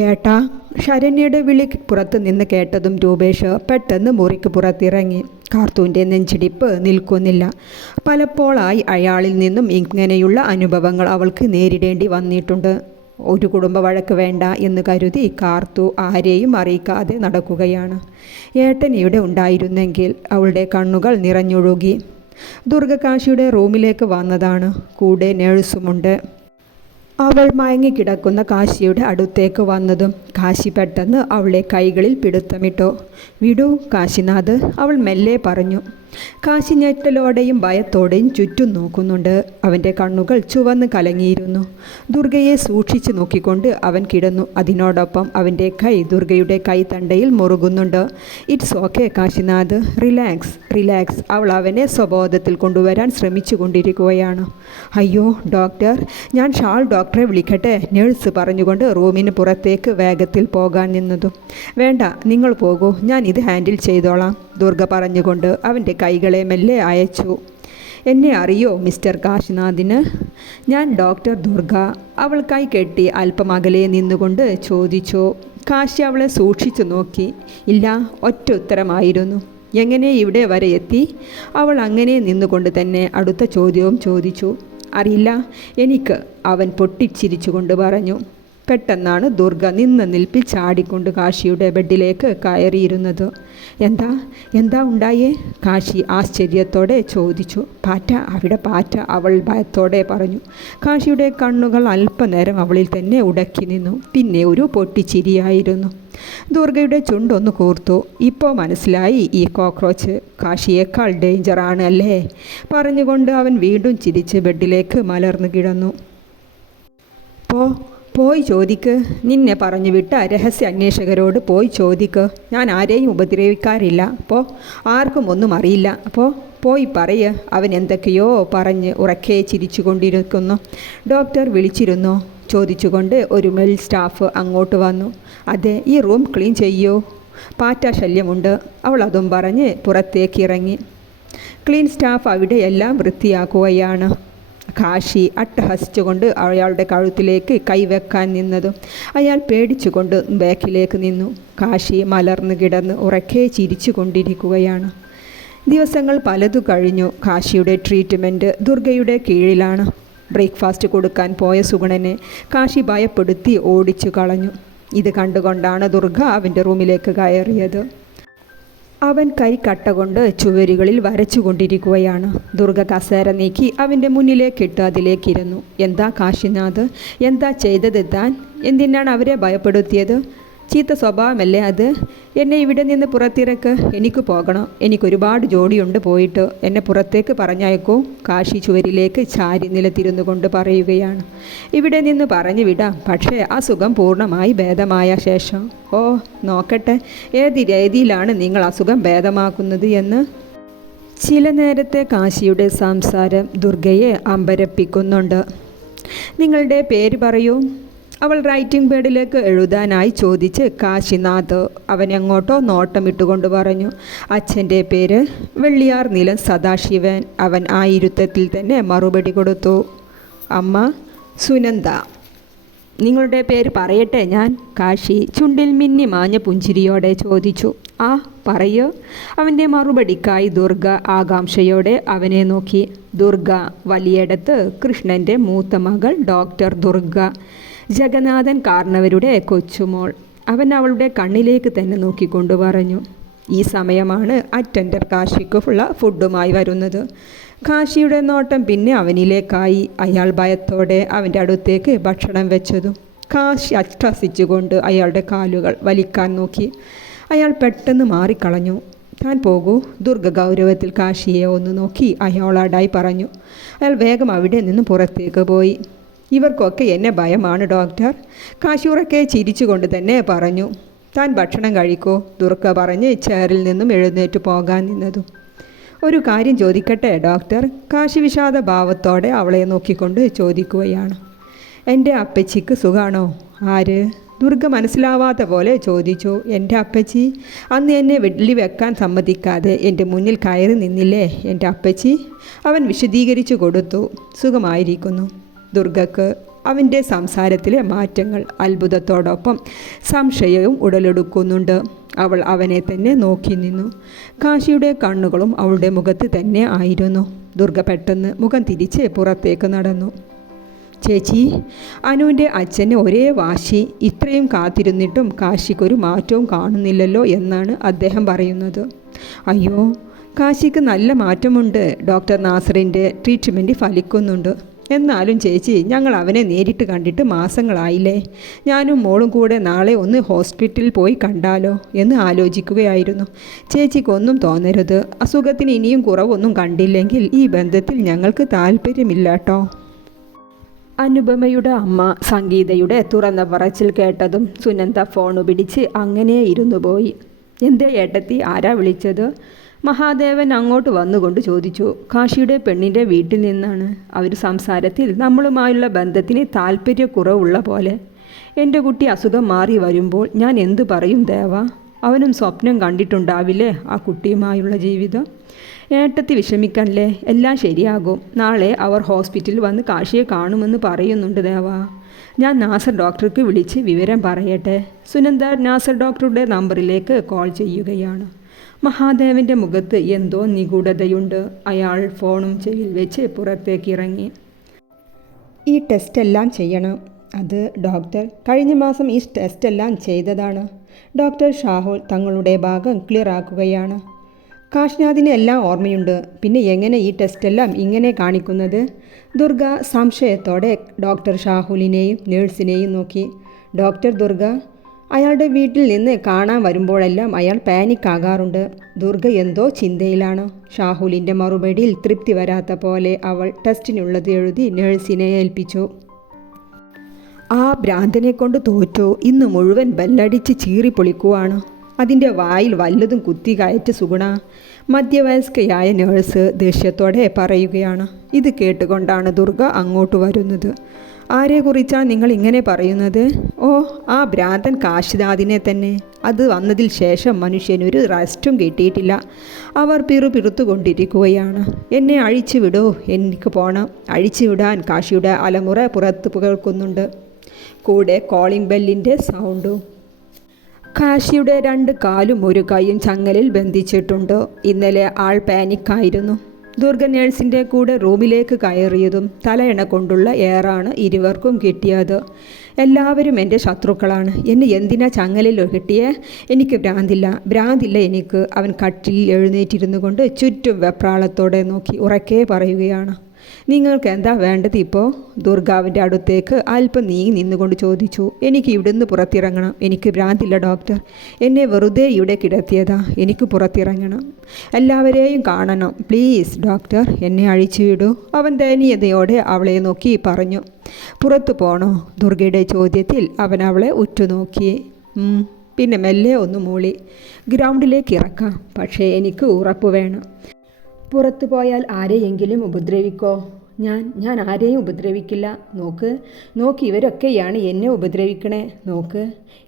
ഏട്ടാ, ശരണ്യയുടെ വിളി പുറത്തു നിന്ന് കേട്ടതും രൂപേഷ് പെട്ടെന്ന് മുറിക്ക് പുറത്തിറങ്ങി. കാർത്തൂൻ്റെ നെഞ്ചിടിപ്പ് നിൽക്കുന്നില്ല. പലപ്പോഴായി അയാളിൽ നിന്നും ഇങ്ങനെയുള്ള അനുഭവങ്ങൾ അവൾക്ക് നേരിടേണ്ടി വന്നിട്ടുണ്ട്. ഒരു കുടുംബ വഴക്ക് വേണ്ട എന്ന് കരുതി കാർത്തു ആരെയും അറിയിക്കാതെ നടക്കുകയാണ്. ഏട്ടൻ ഇവിടെ ഉണ്ടായിരുന്നെങ്കിൽ. അവളുടെ കണ്ണുകൾ നിറഞ്ഞൊഴുകി. ദുർഗ കാശിയുടെ റൂമിലേക്ക് വന്നതാണ്. കൂടെ നേഴ്സുമുണ്ട്. അവൾ മയങ്ങിക്കിടക്കുന്ന കാശിയുടെ അടുത്തേക്ക് വന്നതും കാശി പെട്ടെന്ന് അവളെ കൈകളിൽ പിടുത്തമിട്ടു. വിടൂ കാശിനാഥ്, അവൾ മെല്ലെ പറഞ്ഞു. കാശി ഞെട്ടലോടെയും ഭയത്തോടെയും ചുറ്റും നോക്കുന്നുണ്ട്. അവൻ്റെ കണ്ണുകൾ ചുവന്ന് കലങ്ങിയിരുന്നു. ദുർഗയെ സൂക്ഷിച്ചു നോക്കിക്കൊണ്ട് അവൻ കിടന്നു. അതിനോടൊപ്പം അവൻ്റെ കൈ ദുർഗയുടെ കൈത്തണ്ടയിൽ മുറുകുന്നുണ്ട്. It's okay Kashinath, relax relax. അവൾ അവനെ സ്വബോധത്തിൽ കൊണ്ടുവരാൻ ശ്രമിച്ചു കൊണ്ടിരിക്കുകയാണ്. അയ്യോ ഡോക്ടർ, ഞാൻ ഷാൾ ഡോക്ടറെ വിളിക്കട്ടെ, നേഴ്സ് പറഞ്ഞുകൊണ്ട് റൂമിന് പുറത്തേക്ക് വേഗത്തിൽ പോകാൻ നിന്നതും. വേണ്ട, നിങ്ങൾ പോകൂ, ഞാൻ ഇത് ഹാൻഡിൽ ചെയ്തോളാം, ദുർഗ പറഞ്ഞുകൊണ്ട് അവൻ്റെ കൈകളെ മെല്ലെ അയച്ചു. എന്നെ അറിയോ മിസ്റ്റർ കാശിനാഥിന്? ഞാൻ ഡോക്ടർ ദുർഗ. അവൾ കൈ കെട്ടി അല്പം അകലെ നിന്നുകൊണ്ട് ചോദിച്ചു. കാശി അവളെ സൂക്ഷിച്ചു നോക്കി. ഇല്ല, ഒറ്റ ഉത്തരമായിരുന്നു. എങ്ങനെ ഇവിടെ വരെ എത്തി? അവൾ അങ്ങനെ നിന്നുകൊണ്ട് തന്നെ അടുത്ത ചോദ്യവും ചോദിച്ചു. അറിയില്ല എനിക്ക്, അവൻ പൊട്ടിച്ചിരിച്ചുകൊണ്ട് പറഞ്ഞു. പെട്ടെന്നാണ് ദുർഗ നിന്ന നിൽപ്പിൽ ചാടിക്കൊണ്ട് കാശിയുടെ ബെഡിലേക്ക് കയറിയിരുന്നത്. എന്താ എന്താ ഉണ്ടായേ? കാശി ആശ്ചര്യത്തോടെ ചോദിച്ചു. പാറ്റ, അവിടെ പാറ്റ, അവൾ ഭയത്തോടെ പറഞ്ഞു. കാശിയുടെ കണ്ണുകൾ അല്പനേരം അവളിൽ തന്നെ ഉടക്കി നിന്നു. പിന്നെ ഒരു പൊട്ടിച്ചിരിയായിരുന്നു. ദുർഗയുടെ ചുണ്ടൊന്ന് കൂർത്തു. ഇപ്പോൾ മനസ്സിലായി, ഈ കോക്രോച്ച് കാശിയേക്കാൾ ഡേഞ്ചറാണ് അല്ലേ? പറഞ്ഞുകൊണ്ട് അവൻ വീണ്ടും ചിരിച്ച് ബെഡിലേക്ക് മലർന്നു കിടന്നു. പോയി ചോദിക്ക്, നിന്നെ പറഞ്ഞു വിട്ട രഹസ്യ അന്വേഷകരോട് പോയി ചോദിക്ക്. ഞാൻ ആരെയും ഉപദ്രവിക്കാറില്ല. ആർക്കും ഒന്നും അറിയില്ല. പോയി പറയ്. അവൻ എന്തൊക്കെയോ പറഞ്ഞ് ഉറക്കെ ചിരിച്ചുകൊണ്ടിരിക്കുന്നു. ഡോക്ടർ വിളിച്ചിരുന്നോ? ചോദിച്ചുകൊണ്ട് ഒരു മെൽ സ്റ്റാഫ് അങ്ങോട്ട് വന്നു. അതെ, ഈ റൂം ക്ലീൻ ചെയ്യൂ, പാറ്റ ശല്യമുണ്ട്. അവൾ അതും പറഞ്ഞ് പുറത്തേക്ക് ഇറങ്ങി. ക്ലീൻ സ്റ്റാഫ് അവിടെയെല്ലാം വൃത്തിയാക്കുകയാണ്. കാശി അട്ടഹസിച്ചുകൊണ്ട് അയാളുടെ കഴുത്തിലേക്ക് കൈവെക്കാൻ നിന്നതും അയാൾ പേടിച്ചുകൊണ്ട് ബാക്കിലേക്ക് നിന്നു. കാശി മലർന്നു കിടന്ന് ഉറക്കെ ചിരിച്ചു കൊണ്ടിരിക്കുകയാണ്. ദിവസങ്ങൾ പലതു കഴിഞ്ഞു. കാശിയുടെ ട്രീറ്റ്മെൻറ്റ് ദുർഗയുടെ കീഴിലാണ്. ബ്രേക്ക്ഫാസ്റ്റ് കൊടുക്കാൻ പോയ സുഗുണനെ കാശി ഭയപ്പെടുത്തി ഓടിച്ചു കളഞ്ഞു. ഇത് കണ്ടുകൊണ്ടാണ് ദുർഗ അവൻ്റെ റൂമിലേക്ക് കയറിയത്. അവൻ കൈ കട്ട കൊണ്ട് ചുവരുകളിൽ വരച്ചുകൊണ്ടിരിക്കുകയാണ്. ദുർഗ കസേര നീക്കി അവൻ്റെ മുന്നിലേക്കിട്ട് അതിലേക്കിരുന്നു. എന്താ കാശിനാഥ്, എന്താ ചെയ്തത് താൻ? എന്തിനാണ് അവരെ ഭയപ്പെടുത്തിയത്? ചീത്ത സ്വഭാവമല്ലേ അത്? എന്നെ ഇവിടെ നിന്ന് പുറത്തിറക്ക്, എനിക്ക് പോകണം. എനിക്കൊരുപാട് ജോലിയുണ്ട് പോയിട്ട്. എന്നെ പുറത്തേക്ക് പറഞ്ഞയക്കൂ, കാശി ചുവരിലേക്ക് ചാരി നിലത്തിരുന്നു കൊണ്ട് പറയുകയാണ്. ഇവിടെ നിന്ന് പറഞ്ഞു വിടാം, പക്ഷേ അസുഖം പൂർണ്ണമായി ഭേദമായ ശേഷം. നോക്കട്ടെ, ഏത് രീതിയിലാണ് നിങ്ങൾ അസുഖം ഭേദമാക്കുന്നത് എന്ന്. ചില നേരത്തെ കാശിയുടെ സംസാരം ദുർഗയെ അമ്പരപ്പിക്കുന്നുണ്ട്. നിങ്ങളുടെ പേര് പറയൂ, അവൾ റൈറ്റിംഗ് ബോർഡിലേക്ക് എഴുതാനായി ചോദിച്ച് കാശിനാഥ് അവനെങ്ങോട്ടോ നോട്ടമിട്ടുകൊണ്ട് പറഞ്ഞു. അച്ഛൻ്റെ പേര് വെള്ളിയാർ നിലം സദാശിവൻ. അവൻ ആ ഇരുത്തത്തിൽ തന്നെ മറുപടി കൊടുത്തു. അമ്മ സുനന്ദ. നിങ്ങളുടെ പേര് പറയട്ടെ ഞാൻ? കാശി ചുണ്ടിൽ മിന്നി മാഞ്ഞ പുഞ്ചിരിയോടെ ചോദിച്ചു. പറയൂ. അവൻ്റെ മറുപടിക്കായി ദുർഗ ആകാംക്ഷയോടെ അവനെ നോക്കി. ദുർഗ, വലിയടത്ത് കൃഷ്ണൻ്റെ മൂത്ത മകൾ ഡോക്ടർ ദുർഗ, ജഗന്നാഥൻ കാർണവരുടെ കൊച്ചുമോൾ. അവൻ അവളുടെ കണ്ണിലേക്ക് തന്നെ നോക്കിക്കൊണ്ട് പറഞ്ഞു. ഈ സമയമാണ് അറ്റൻഡർ കാശിക്കുള്ള ഫുഡുമായി വരുന്നത്. കാശിയുടെ നോട്ടം പിന്നെ അവനിലേക്കായി. അയാൾ ഭയത്തോടെ അവൻ്റെ അടുത്തേക്ക് ഭക്ഷണം വെച്ചതും കാശി അട്ടഹസിച്ചുകൊണ്ട് അയാളുടെ കാലുകൾ വലിക്കാൻ നോക്കി. അയാൾ പെട്ടെന്ന് മാറിക്കളഞ്ഞു. താൻ പോകൂ, ദുർഗ ഗൗരവത്തിൽ കാശിയെ ഒന്ന് നോക്കി അയാളോടായി പറഞ്ഞു. അയാൾ വേഗം അവിടെ നിന്ന് പുറത്തേക്ക് പോയി. ഇവർക്കൊക്കെ എന്നെ ഭയമാണ് ഡോക്ടർ, കാശി ഉറക്കെ ചിരിച്ചുകൊണ്ട് തന്നെ പറഞ്ഞു. താൻ ഭക്ഷണം കഴിക്കൂ, ദുർഗ പറഞ്ഞ് ചെയറിൽ നിന്നും എഴുന്നേറ്റ് പോകാൻ നിന്നതും. ഒരു കാര്യം ചോദിക്കട്ടെ ഡോക്ടർ? കാശി വിഷാദ ഭാവത്തോടെ അവളെ നോക്കിക്കൊണ്ട് ചോദിക്കുകയാണ്. എൻ്റെ അപ്പച്ചിക്ക് സുഖാണോ? ആര്? ദുർഗ മനസ്സിലാവാത്ത പോലെ ചോദിച്ചു. എൻ്റെ അപ്പച്ചി അന്ന് എന്നെ വെള്ളി വെക്കാൻ സമ്മതിക്കാതെ എൻ്റെ മുന്നിൽ കയറി നിന്നില്ലേ, എൻ്റെ അപ്പച്ചി. അവൻ വിശദീകരിച്ചു കൊടുത്തു. സുഖമായിരിക്കുന്നു. ദുർഗക്ക് അവൻ്റെ സംസാരത്തിലെ മാറ്റങ്ങൾ അത്ഭുതത്തോടൊപ്പം സംശയവും ഉടലെടുക്കുന്നുണ്ട്. അവൾ അവനെ തന്നെ നോക്കി നിന്നു. കാശിയുടെ കണ്ണുകളും അവളുടെ മുഖത്ത് തന്നെ ആയിരുന്നു. ദുർഗ പെട്ടെന്ന് മുഖം തിരിച്ച് പുറത്തേക്ക് നടന്നു. ചേച്ചി, അനുവിൻ്റെ അച്ഛന് ഒരേ വാശി. ഇത്രയും കാത്തിരുന്നിട്ടും കാശിക്കൊരു മാറ്റവും കാണുന്നില്ലല്ലോ എന്നാണ് അദ്ദേഹം പറയുന്നത്. അയ്യോ, കാശിക്ക് നല്ല മാറ്റമുണ്ട്. ഡോക്ടർ നാസറിൻ്റെ ട്രീറ്റ്മെൻറ്റ് ഫലിക്കുന്നുണ്ട്. എന്നാലും ചേച്ചി, ഞങ്ങൾ അവനെ നേരിട്ട് കണ്ടിട്ട് മാസങ്ങളായില്ലേ. ഞാനും മോളും കൂടെ നാളെ ഒന്ന് ഹോസ്പിറ്റലിൽ പോയി കണ്ടാലോ എന്ന് ആലോചിക്കുകയായിരുന്നു. ചേച്ചിക്കൊന്നും തോന്നരുത്. അസുഖത്തിന് ഇനിയും കുറവൊന്നും കണ്ടില്ലെങ്കിൽ ഈ ബന്ധത്തിൽ ഞങ്ങൾക്ക് താല്പര്യമില്ല കേട്ടോ. അനുപമയുടെ അമ്മ സംഗീതയുടെ തുറന്ന പറച്ചിൽ കേട്ടതും സുനന്ദ ഫോൺ പിടിച്ച് അങ്ങനെ ഇരുന്നു പോയി. എന്തേ ഏട്ടത്തി, ആരാ വിളിച്ചത്? മഹാദേവൻ അങ്ങോട്ട് വന്നുകൊണ്ട് ചോദിച്ചു. കാശിയുടെ പെണ്ണിൻ്റെ വീട്ടിൽ നിന്നാണ്. അവർ സംസാരത്തിൽ നമ്മളുമായുള്ള ബന്ധത്തിന് താല്പര്യക്കുറവുള്ള പോലെ. എൻ്റെ കുട്ടി അസുഖം മാറി വരുമ്പോൾ ഞാൻ എന്തു പറയും ദേവ? അവനും സ്വപ്നം കണ്ടിട്ടുണ്ടാവില്ലേ ആ കുട്ടിയുമായുള്ള ജീവിതം? ഏട്ടത്തി വിഷമിക്കണല്ലേ, എല്ലാം ശരിയാകും. നാളെ അവർ ഹോസ്പിറ്റലിൽ വന്ന് കാശിയെ കാണുമെന്ന് പറയുന്നുണ്ട് ദേവാ. ഞാൻ നാസർ ഡോക്ടർക്ക് വിളിച്ച് വിവരം പറയട്ടെ. സുനന്ദ നാസർ ഡോക്ടറുടെ നമ്പറിലേക്ക് കോൾ ചെയ്യുകയാണ്. മഹാദേവൻ്റെ മുഖത്ത് എന്തോ നിഗൂഢതയുണ്ട്. അയാൾ ഫോണും ചെവിയിൽ വെച്ച് പുറത്തേക്ക് ഇറങ്ങി. ഈ ടെസ്റ്റെല്ലാം ചെയ്യണം. അത് ഡോക്ടർ കഴിഞ്ഞ മാസം ഈ ടെസ്റ്റെല്ലാം ചെയ്തതാണ്. ഡോക്ടർ ഷാഹുൽ തങ്ങളുടെ ഭാഗം ക്ലിയർ ആക്കുകയാണ്. കാശ്നാഥിന് എല്ലാം ഓർമ്മയുണ്ട്. പിന്നെ എങ്ങനെ ഈ ടെസ്റ്റെല്ലാം ഇങ്ങനെ കാണിക്കുന്നത്? ദുർഗ സംശയത്തോടെ ഡോക്ടർ ഷാഹുലിനെയും നേഴ്സിനെയും നോക്കി. ഡോക്ടർ ദുർഗ, അയാളുടെ വീട്ടിൽ നിന്ന് കാണാൻ വരുമ്പോഴെല്ലാം അയാൾ പാനിക് ആകാറുണ്ട്. ദുർഗ എന്തോ ചിന്തയിലാണ്. ഷാഹുലിൻ്റെ മറുപടിയിൽ തൃപ്തി വരാത്ത പോലെ അവൾ ടെസ്റ്റിനുള്ളത് എഴുതി നേഴ്സിനെ ഏൽപ്പിച്ചു. ആ ഭ്രാന്തനെ കൊണ്ട് തോറ്റു. ഇന്ന് മുഴുവൻ ബെല്ലടിച്ച് ചീറിപ്പൊളിക്കുവാണ്. അതിൻ്റെ വായിൽ വല്ലതും കുത്തി കയറ്റ് സുഗുണ. മധ്യവയസ്കയായ നേഴ്സ് ദേഷ്യത്തോടെ പറയുകയാണ്. ഇത് കേട്ടുകൊണ്ടാണ് ദുർഗ അങ്ങോട്ട് വരുന്നത്. ആരെക്കുറിച്ചാണ് നിങ്ങൾ ഇങ്ങനെ പറയുന്നത്? ഓ, ആ ഭ്രാന്തൻ കാശിനാഥിനെ തന്നെ. അത് വന്നതിൽ ശേഷം മനുഷ്യനൊരു റെസ്റ്റും കിട്ടിയിട്ടില്ല. അവർ പിറുപിറുത്തുകൊണ്ടിരിക്കുകയാണ്. എന്നെ അഴിച്ചു വിടൂ, എനിക്ക് പോകണം. അഴിച്ചു വിടാൻ കാശിയുടെ അലമുറ പുറത്ത് കേൾക്കുന്നുണ്ട്. കൂടെ കോളിംഗ് ബെല്ലിൻ്റെ സൗണ്ടും. കാശിയുടെ 2 കാലും 1 കൈയും ചങ്ങലിൽ ബന്ധിച്ചിട്ടുണ്ട്. ഇന്നലെ ആൾ പാനിക്കായിരുന്നു. ദുർഗ നേഴ്സിൻ്റെ കൂടെ റൂമിലേക്ക് കയറിയതും തലയണ കൊണ്ടുള്ള എയറാണ് ഇരുവർക്കും കിട്ടിയത്. എല്ലാവരും എൻ്റെ ശത്രുക്കളാണ്. എന്നെ എന്തിനാ ചങ്ങലിൽ കെട്ടിയേ? എനിക്ക് ഭ്രാന്തില്ല എനിക്ക്. അവൻ കട്ടിലിൽ എഴുന്നേറ്റിരുന്നു കൊണ്ട് ചുറ്റും വെപ്രാളത്തോടെ നോക്കി ഉറക്കെ പറയുകയാണ്. നിങ്ങൾക്ക് എന്താ വേണ്ടത് ഇപ്പോൾ? ദുർഗാവിൻ്റെ അടുത്തേക്ക് അല്പം നീങ്ങി നിന്നുകൊണ്ട് ചോദിച്ചു. എനിക്ക് ഇവിടുന്ന് പുറത്തിറങ്ങണം. എനിക്ക് ഭ്രാന്തില്ല ഡോക്ടർ. എന്നെ വെറുതെ ഇവിടെ കിടത്തിയതാ. എനിക്ക് പുറത്തിറങ്ങണം. എല്ലാവരെയും കാണണം. പ്ലീസ് ഡോക്ടർ, എന്നെ അഴിച്ചു വിടൂ. അവൻ ദയനീയതയോടെ അവളെ നോക്കി പറഞ്ഞു. പുറത്തു പോണോ? ദുർഗയുടെ ചോദ്യത്തിൽ അവൻ അവളെ ഉറ്റുനോക്കി. പിന്നെ മെല്ലെ ഒന്ന് മൂളി. ഗ്രൗണ്ടിലേക്ക് ഇറക്കാം, പക്ഷേ എനിക്ക് ഉറപ്പ് വേണം. പുറത്തു പോയാൽ ആരെയെങ്കിലും ഉപദ്രവിക്കോ? ഞാൻ ആരെയും ഉപദ്രവിക്കില്ല. നോക്ക് ഇവരൊക്കെയാണ് എന്നെ ഉപദ്രവിക്കണേ. നോക്ക്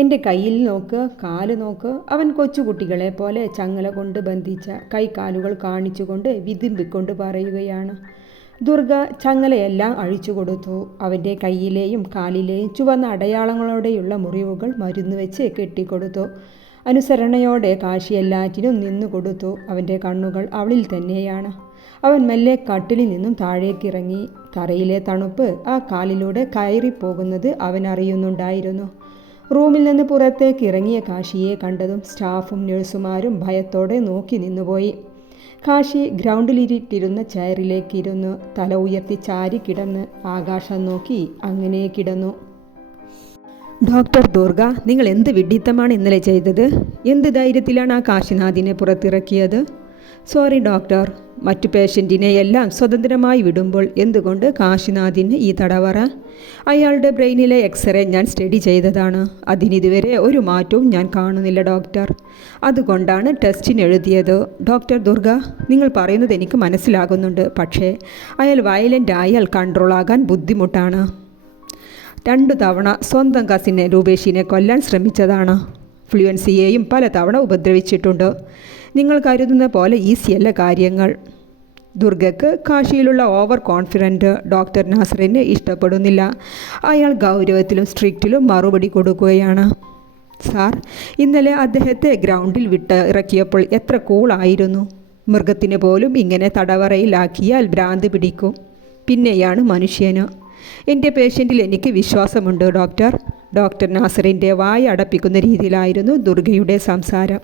എൻ്റെ കയ്യിൽ നോക്ക്, കാല് നോക്ക്. അവൻ കൊച്ചുകുട്ടികളെ പോലെ ചങ്ങല കൊണ്ട് ബന്ധിച്ച കൈകാലുകൾ കാണിച്ചുകൊണ്ട് വിതുമ്പിക്കൊണ്ട് പറയുകയാണ്. ദുർഗ ചങ്ങലയെല്ലാം അഴിച്ചു കൊടുത്തു. അവൻ്റെ കയ്യിലെയും കാലിലെയും ചുവന്ന അടയാളങ്ങളോടെയുള്ള മുറിവുകൾ മരുന്ന് വെച്ച് കെട്ടിക്കൊടുത്തു. അനുസരണയോടെ കാശി എല്ലാറ്റിനും നിന്നു കൊടുത്തു. അവൻ്റെ കണ്ണുകൾ അവളിൽ തന്നെയാണ്. അവൻ മെല്ലെ കട്ടിലിൽ നിന്നും താഴേക്കിറങ്ങി. തറയിലെ തണുപ്പ് ആ കാലിലൂടെ കയറിപ്പോകുന്നത് അവൻ അറിയുന്നുണ്ടായിരുന്നു. റൂമിൽ നിന്ന് പുറത്തേക്ക് ഇറങ്ങിയ കാശിയെ കണ്ടതും സ്റ്റാഫും നഴ്സുമാരും ഭയത്തോടെ നോക്കി നിന്നുപോയി. കാശി ഗ്രൗണ്ടിലിരുന്ന ചെയറിലേക്കിരുന്ന് തല ഉയർത്തി ചാരി കിടന്ന് ആകാശം നോക്കി അങ്ങനെ കിടന്നു. ഡോക്ടർ ദുർഗ, നിങ്ങൾ എന്ത് വിഡ്ഢിത്തമാണ് ഇന്നലെ ചെയ്തത്? എന്ത് ധൈര്യത്തിലാണ് ആ കാശിനാഥിനെ പുറത്തിറക്കിയത്? സോറി ഡോക്ടർ, മറ്റു പേഷ്യൻറ്റിനെയെല്ലാം സ്വതന്ത്രമായി വിടുമ്പോൾ എന്തുകൊണ്ട് കാശിനാഥിന് ഈ തടവറ? അയാളുടെ ബ്രെയിനിലെ എക്സ്റേ ഞാൻ സ്റ്റഡി ചെയ്തതാണ്. അതിനിതുവരെ ഒരു മാറ്റവും ഞാൻ കാണുന്നില്ല ഡോക്ടർ. അതുകൊണ്ടാണ് ടെസ്റ്റിന് എഴുതിയത്. ഡോക്ടർ ദുർഗ, നിങ്ങൾ പറയുന്നത് എനിക്ക് മനസ്സിലാകുന്നുണ്ട്. പക്ഷേ അയാൾ വയലൻ്റ് ആയാൽ കൺട്രോളാകാൻ ബുദ്ധിമുട്ടാണ്. 2 തവണ സ്വന്തം കസിനെ രൂപേഷിനെ കൊല്ലാൻ ശ്രമിച്ചതാണ്. ഫ്ലുവൻസിയെയും പല തവണ ഉപദ്രവിച്ചിട്ടുണ്ട്. നിങ്ങൾ കരുതുന്ന പോലെ ഈസിയല്ല കാര്യങ്ങൾ. ദുർഗയ്ക്ക് കാശിയിലുള്ള ഓവർ കോൺഫിഡൻറ്റ് ഡോക്ടർ നാസറിനെ ഇഷ്ടപ്പെടുന്നില്ല. അയാൾ ഗൗരവത്തിലും സ്ട്രിക്റ്റിലും മറുപടി കൊടുക്കുകയാണ്. സാർ, ഇന്നലെ അദ്ദേഹത്തെ ഗ്രൗണ്ടിൽ വിട്ട് ഇറക്കിയപ്പോൾ എത്ര കൂളായിരുന്നു. മൃഗത്തിന് പോലും ഇങ്ങനെ തടവറയിലാക്കിയാൽ ഭ്രാന്ത് പിടിക്കും. പിന്നെയാണ് മനുഷ്യന്. എൻ്റെ പേഷ്യൻറ്റിൽ എനിക്ക് വിശ്വാസമുണ്ട് ഡോക്ടർ. ഡോക്ടർ നാസറിൻ്റെ വായ അടപ്പിക്കുന്ന രീതിയിലായിരുന്നു ദുർഗയുടെ സംസാരം.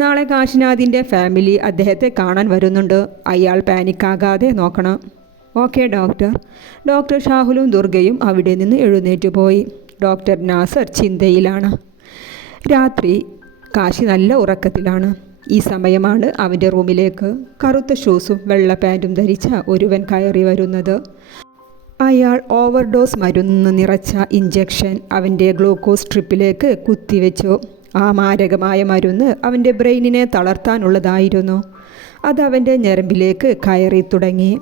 നാളെ കാശിനാഥിൻ്റെ ഫാമിലി അദ്ദേഹത്തെ കാണാൻ വരുന്നുണ്ട്. അയാൾ പാനിക്കാകാതെ നോക്കണം. Okay doctor. ഡോക്ടർ ഷാഹുലും ദുർഗയും അവിടെ നിന്ന് എഴുന്നേറ്റ് പോയി. ഡോക്ടർ നാസർ ചിന്തയിലാണ്. രാത്രി കാശി നല്ല ഉറക്കത്തിലാണ്. ഈ സമയമാണ് അവൻ്റെ റൂമിലേക്ക് കറുത്ത ഷൂസും വെള്ള പാൻറ്റും ധരിച്ച ഒരുവൻ കയറി വരുന്നത്. അയാൾ ഓവർഡോസ് മരുന്ന് നിറച്ച ഇഞ്ചക്ഷൻ അവൻ്റെ ഗ്ലൂക്കോസ് സ്ട്രിപ്പിലേക്ക് കുത്തിവെച്ചു. ആ മാരകമായ മരുന്ന് അവൻ്റെ ബ്രെയിനിനെ തളർത്താനുള്ളതായിരുന്നു. അത് അവൻ്റെ ഞരമ്പിലേക്ക് കയറി തുടങ്ങി.